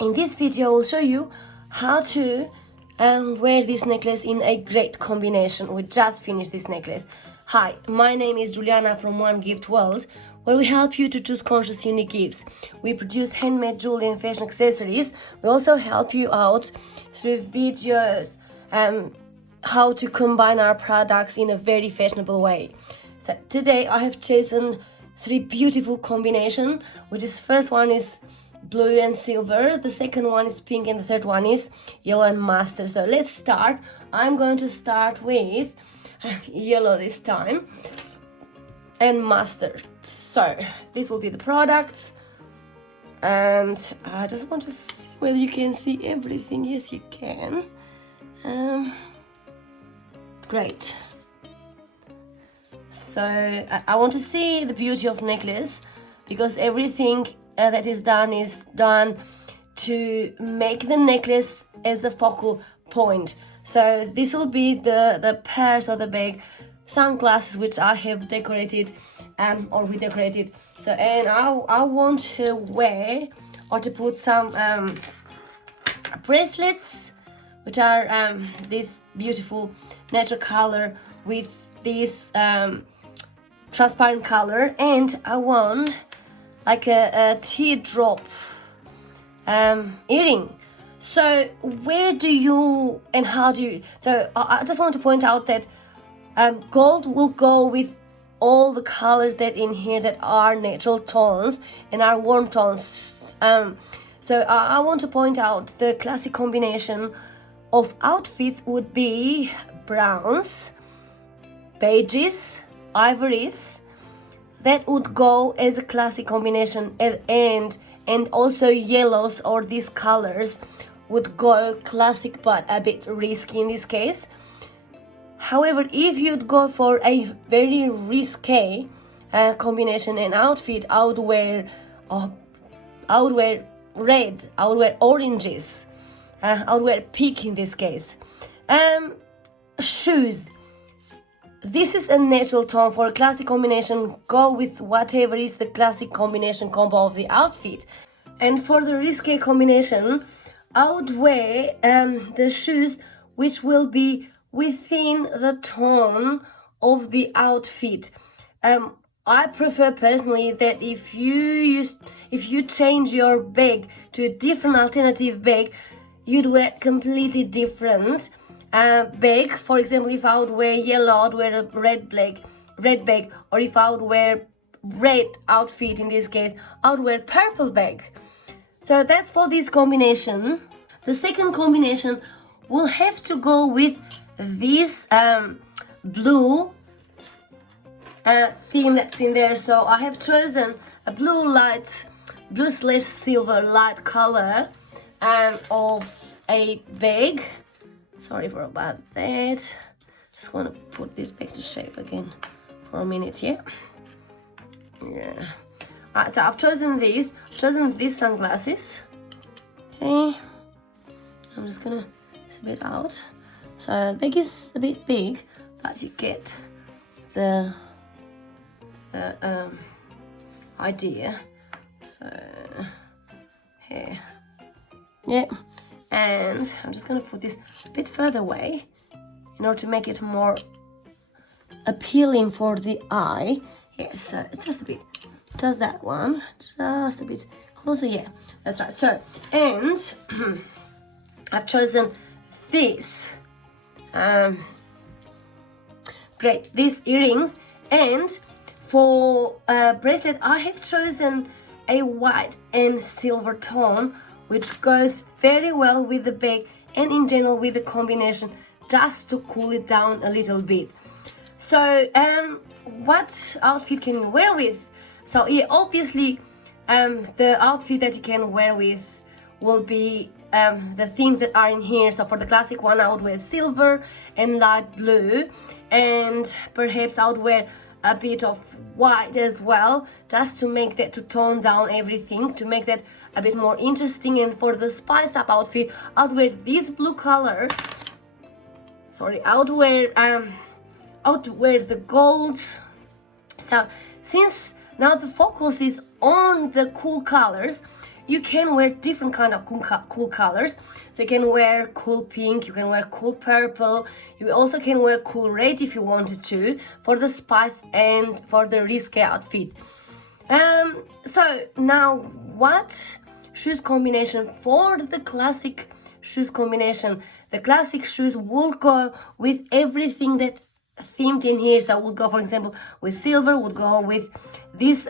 In this video I will show you how to wear this necklace in a great combination. We just finished this necklace. Hi, my name is Juliana from One Gift World, where we help you to choose conscious unique gifts. We produce handmade jewelry and fashion accessories. We also help you out through videos how to combine our products in a very fashionable way. So today I have chosen three beautiful combinations, which is first one is blue and silver, the second one is pink, and the third one is yellow and mustard. So let's start. I'm going to start with yellow this time and mustard. So this will be the products, and I just want to see whether you can see everything. Yes, you can. Great. So I want to see the beauty of necklace, because everything that is done to make the necklace as a focal point. So this will be the pairs or the big sunglasses which I have decorated or we decorated. So, and I want to wear or to put some bracelets which are this beautiful natural color with this transparent color, and I want like a teardrop earring. So where do you and how do you, so I just want to point out that gold will go with all the colors that in here that are natural tones and are warm tones. So I want to point out the classic combination of outfits would be browns, beiges, ivories. That would go as a classic combination, and also yellows or these colors would go classic but a bit risky in this case. However, if you'd go for a very risque combination and outfit, I would wear red, I would wear oranges, I would wear pink in this case. Shoes. This is a natural tone. For a classic combination, go with whatever is the classic combination combo of the outfit. And for the risque combination, I would wear the shoes which will be within the tone of the outfit. I prefer personally that if you change your bag to a different alternative bag, you'd wear completely different bag. For example, if I would wear yellow, I would wear a red bag, or if I would wear red outfit in this case, I would wear purple bag. So that's for this combination. The second combination will have to go with this blue theme that's in there. So I have chosen a blue/silver light color of a bag. Sorry about that. Just want to put this back to shape again for a minute, yeah? Alright, so I've chosen these sunglasses. Okay. I'm just gonna it's a bit out. So the bag is a bit big, but you get the idea. So here. Yeah. And I'm just going to put this a bit further away in order to make it more appealing for the eye. Yes, so it's just a bit, just that one, just a bit closer. Yeah, that's right. So, and I've chosen this. Great, these earrings. And for bracelet, I have chosen a white and silver tone, which goes very well with the bag and in general with the combination, just to cool it down a little bit. So what outfit can you wear with? So yeah, obviously the outfit that you can wear with will be the themes that are in here. So for the classic one, I would wear silver and light blue, and perhaps I would wear a bit of white as well, just to make that, to tone down everything, to make that a bit more interesting. And for the spice up outfit, I would wear this blue color. Sorry, I would wear the gold. So since now the focus is on the cool colors, you can wear different kind of cool colors. So you can wear cool pink, you can wear cool purple, you also can wear cool red if you wanted to, for the spice and for the risque outfit. So now, what shoes combination for the classic shoes combination? The classic shoes will go with everything that themed in here. So would go, for example, with silver, would go with this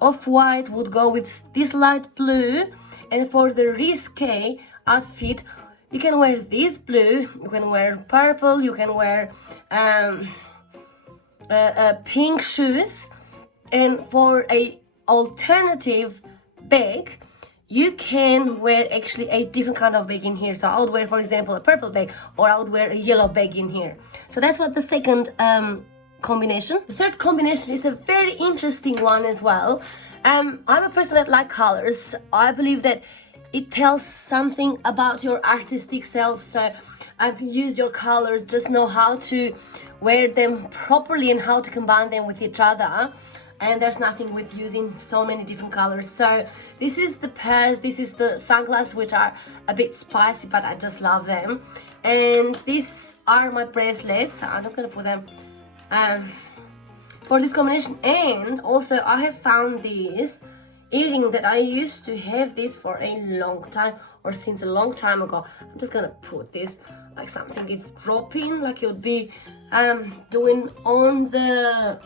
off-white, would go with this light blue. And for the risque outfit, you can wear this blue, you can wear purple, you can wear pink shoes. And for a alternative bag, you can wear actually a different kind of bag in here. So I would wear, for example, a purple bag, or I would wear a yellow bag in here. So that's what the second combination. The third combination is a very interesting one as well. I'm a person that likes colors. I believe that it tells something about your artistic self. So use your colors, just know how to wear them properly and how to combine them with each other. And there's nothing with using so many different colors. So this is the purse, this is the sunglasses, which are a bit spicy, but I just love them. And these are my bracelets. I'm just gonna put them for this combination. And also I have found this earring that I used to have this for a long time, or since a long time ago. I'm just gonna put this like something it's dropping, like you'd be doing on the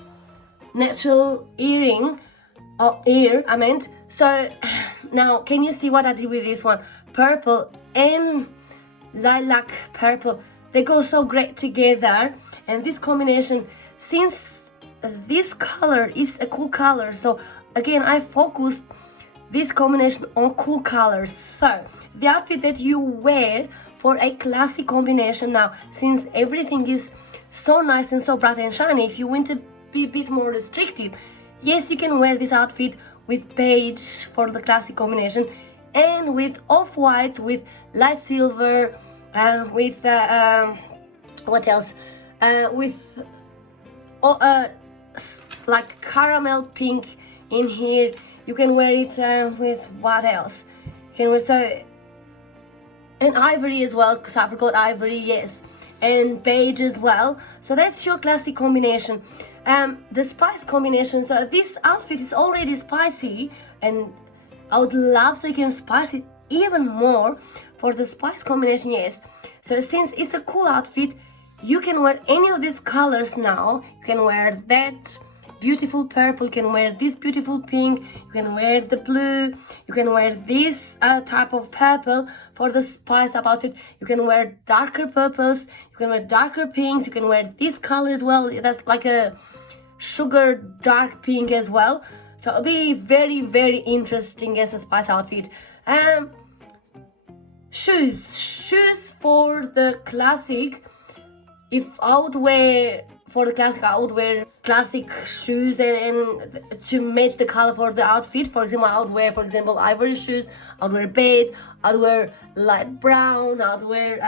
natural earring, or ear I meant. So now, can you see what I did with this one? Purple and lilac purple, they go so great together. And this combination, since this color is a cool color, so again I focused this combination on cool colors. So the outfit that you wear for a classic combination, now since everything is so nice and so bright and shiny, if you want to be a bit more restrictive, yes, you can wear this outfit with beige for the classic combination, and with off-whites, with light silver, with what else, with like caramel pink in here. You can wear it with what else? You can wear, so, and ivory as well, because I forgot ivory, yes, and beige as well. So that's your classic combination. The spice combination, so this outfit is already spicy, and I would love so you can spice it even more for the spice combination, yes. So since it's a cool outfit, you can wear any of these colors now. You can wear that beautiful purple, you can wear this beautiful pink, you can wear the blue, you can wear this type of purple for the spice up outfit. You can wear darker purples, you can wear darker pinks, you can wear this color as well. That's like a sugar dark pink as well. So it'll be very, very interesting as a spice outfit. Shoes for the classic. If I would wear for the classic, I would wear classic shoes and to match the color for the outfit. For example, I would wear, for example, ivory shoes. I would wear beige. I would wear light brown. I would wear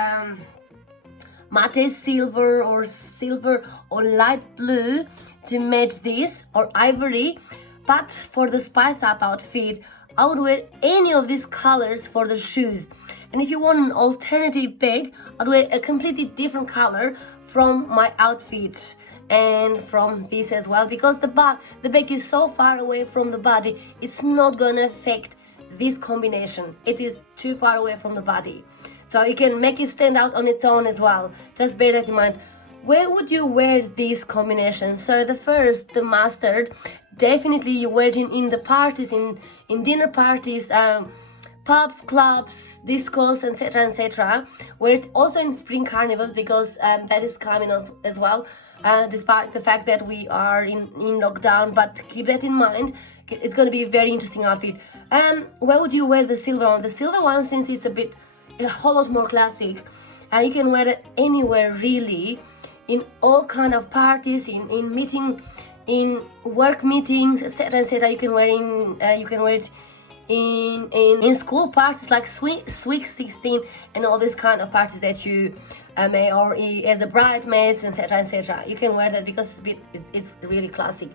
matte silver or light blue to match this, or ivory. But for the spice up outfit, I would wear any of these colors for the shoes. And if you want an alternative bag, I'd wear a completely different color from my outfit and from this as well, because the bag is so far away from the body, it's not gonna affect this combination. It is too far away from the body, so you can make it stand out on its own as well. Just bear that in mind. Where would you wear this combination? So the first, the mustard, definitely you wear it in the parties, in dinner parties, pubs, clubs, discos, etc. Wear it also in spring carnivals, because that is coming as well, despite the fact that we are in lockdown. But keep that in mind, it's going to be a very interesting outfit. Where would you wear the silver one? The silver one, since it's a whole lot more classic, you can wear it anywhere really, in all kind of parties, in meeting, in work meetings, etc. You can wear it in school parties like Sweet 16 and all these kind of parties that you may, or as a bridesmaid, etc. You can wear that because it's really classic.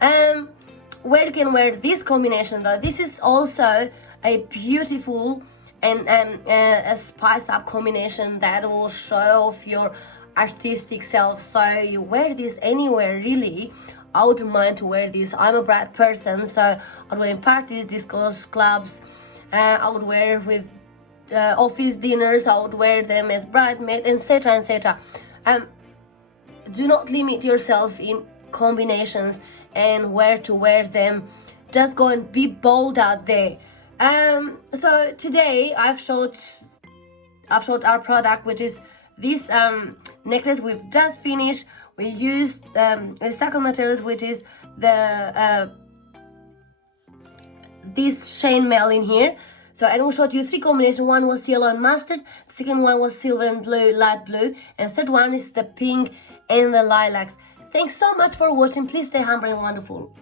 Where you can wear this combination though, this is also a beautiful and a spiced up combination that will show off your artistic self. So you wear this anywhere really. I wouldn't mind to wear this. I'm a bright person, so I'd wear in parties, discos, clubs. I would wear with office dinners. I would wear them as bridesmaid, etc., etc. Do not limit yourself in combinations and where to wear them. Just go and be bold out there. So today I've showed our product, which is this necklace we've just finished. We used recycled materials, which is the this chainmail in here. So and we showed you 3 combinations. One was yellow and mustard, the second one was silver and blue, light blue, and the third one is the pink and the lilacs. Thanks so much for watching. Please stay humble and wonderful.